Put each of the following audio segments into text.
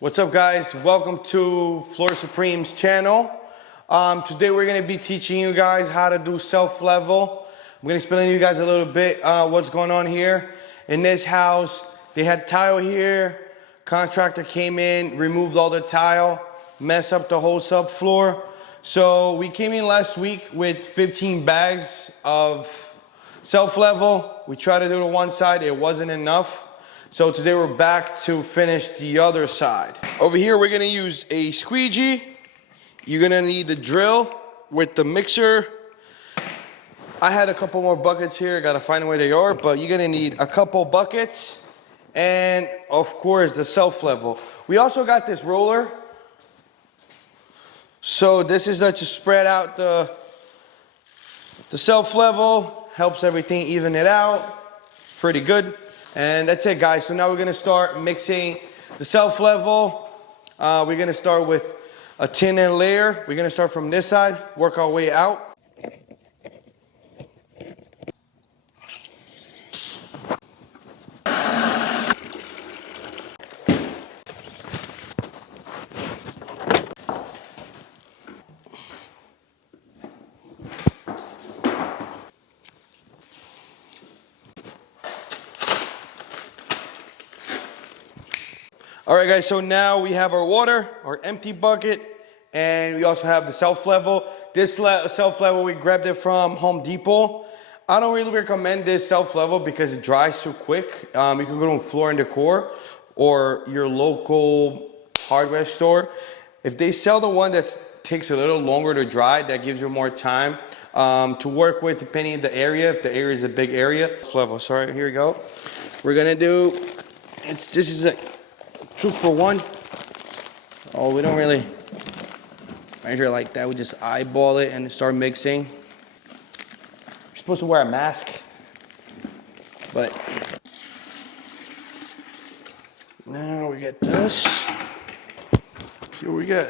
What's up, guys? Welcome to Floor Supreme's channel. Today we're going to be teaching you guys how to do self-level. I'm going to explain to you guys a little bit what's going on here. In this house, they had tile here. Contractor came in, removed all the tile, messed up the whole subfloor. So we came in last week with 15 bags of self-level. We tried to do the one side, it wasn't enough. So today we're back to finish the other side. Over here we're gonna use a squeegee. You're gonna need the drill with the mixer. I had a couple more buckets here, I gotta find where they are, but you're gonna need a couple buckets and of course the self-level. We also got this roller. So this is to spread out the self-level, helps everything even it out. Pretty good. And that's it, guys. So now we're gonna start mixing the self-level. We're gonna start with a thinner layer. We're gonna start from this side, work our way out. All right, guys, so now we have our water, our empty bucket, and we also have the self-level. This self-level, we grabbed it from Home Depot. I don't really recommend this self-level because it dries so quick. You can go to Floor & Decor or your local hardware store. If they sell the one that takes a little longer to dry, that gives you more time to work with depending on the area. If the area is a big area. Self-level, sorry, here we go. We're gonna do, this is a 2 for 1. Oh, we don't really measure it like that. We just eyeball it and start mixing. You're supposed to wear a mask, but now we get this. See what we get.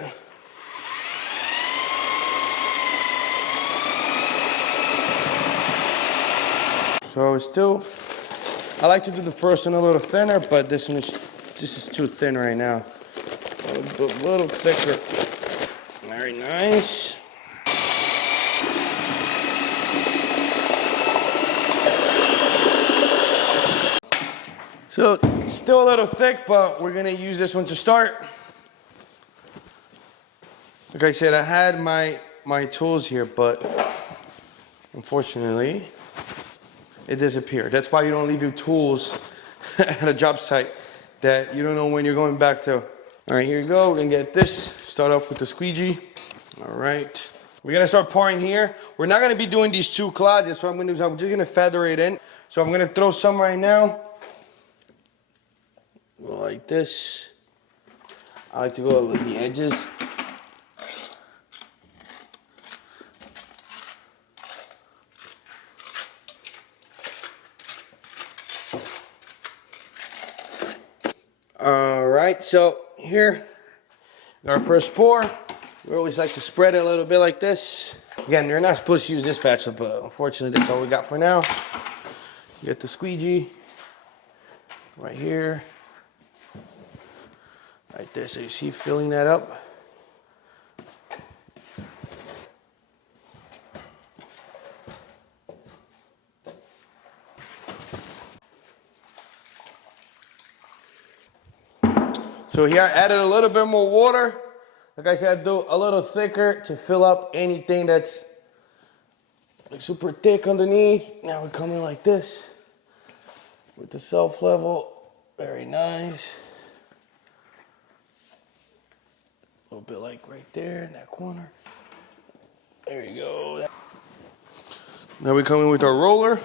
So it's still, I like to do the first one a little thinner, but this is too thin right now. A little thicker. Very nice. So still a little thick, but we're gonna use this one to start. Like I said, I had my tools here, but unfortunately, it disappeared. That's why you don't leave your tools at a job site that you don't know when you're going back to. All right, here you go. We're gonna get this. Start off with the squeegee. All right. We're gonna start pouring here. We're not gonna be doing these 2 clods. That's what I'm gonna do. I'm just gonna feather it in. So I'm gonna throw some right now. Go like this. I like to go with the edges. All right, so here, our first pour. We always like to spread it a little bit like this. Again, you're not supposed to use this spatula, but unfortunately, that's all we got for now. You get the squeegee right here, right there. So you see, filling that up. So here I added a little bit more water. Like I said, I do a little thicker to fill up anything that's like super thick underneath. Now we're coming like this with the self-level. Very nice. A little bit like right there in that corner. There you go. Now we come in with our roller.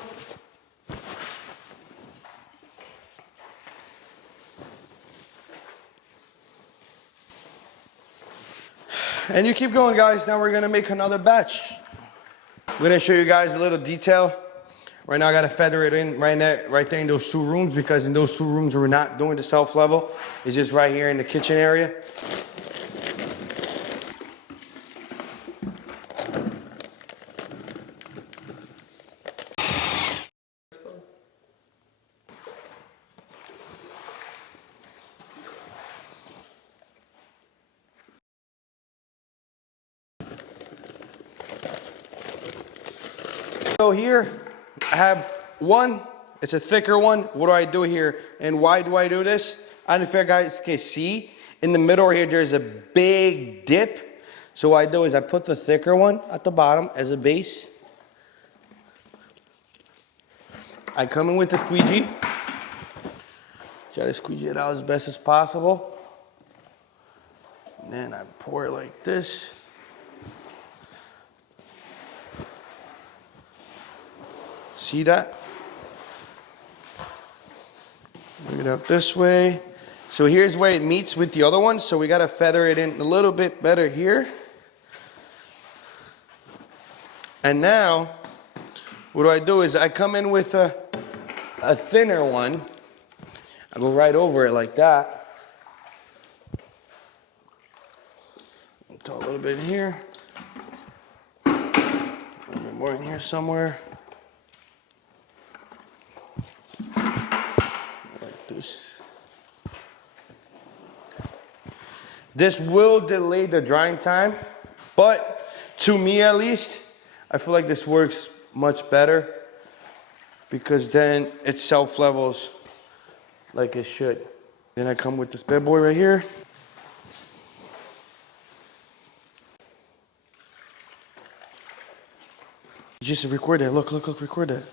And you keep going, guys. Now we're gonna make another batch. I'm gonna show you guys a little detail. Right now I gotta feather it in right there in those 2 rooms, because in those 2 rooms we're not doing the self-level. It's just right here in the kitchen area. So here I have one, it's a thicker one. What do I do here? And why do I do this? I don't know if you guys can see. In the middle here, there's a big dip. So what I do is I put the thicker one at the bottom as a base. I come in with the squeegee. Try to squeegee it out as best as possible. And then I pour it like this. See that? Bring it up this way. So here's where it meets with the other one. So we got to feather it in a little bit better here. And now, what I do is I come in with a thinner one. I go right over it like that. Throw a little bit in here. A little bit more in here somewhere. Like this. This will delay the drying time, but to me at least, I feel like this works much better because then it self-levels like it should. Then I come with this bad boy right here. Just record that. Look, record that.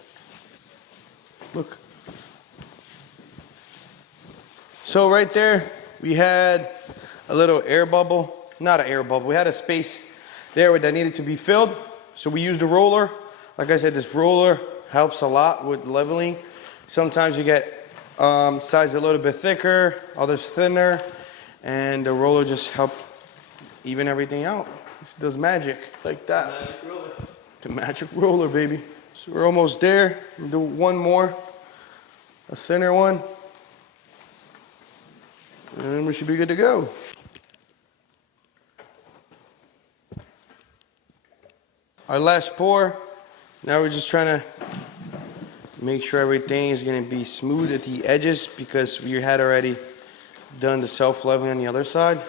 Look. So right there, we had a little air bubble. Not an air bubble. We had a space there that needed to be filled. So we used a roller. Like I said, this roller helps a lot with leveling. Sometimes you get sides a little bit thicker, others thinner, and the roller just helps even everything out. This does magic like that. Magic roller. The magic roller, baby. So we're almost there. We'll do one more, a thinner one, and we should be good to go. Our last pour. Now we're just trying to make sure everything is going to be smooth at the edges because we had already done the self-leveling on the other side.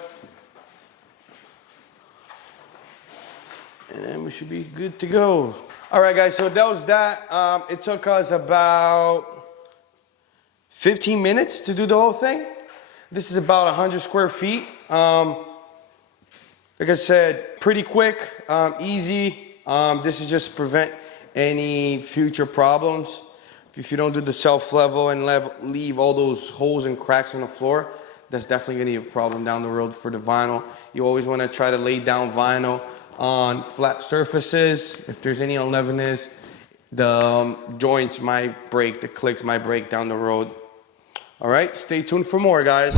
And then we should be good to go. All right, guys, so that was that. It took us about 15 minutes to do the whole thing. This is about 100 square feet. Like I said, pretty quick, easy. This is just to prevent any future problems. If you don't do the self-level and leave all those holes and cracks on the floor, that's definitely going to be a problem down the road for the vinyl. You always want to try to lay down vinyl on flat surfaces. If there's any unevenness, the joints might break, the clicks might break down the road. All right, stay tuned for more, guys.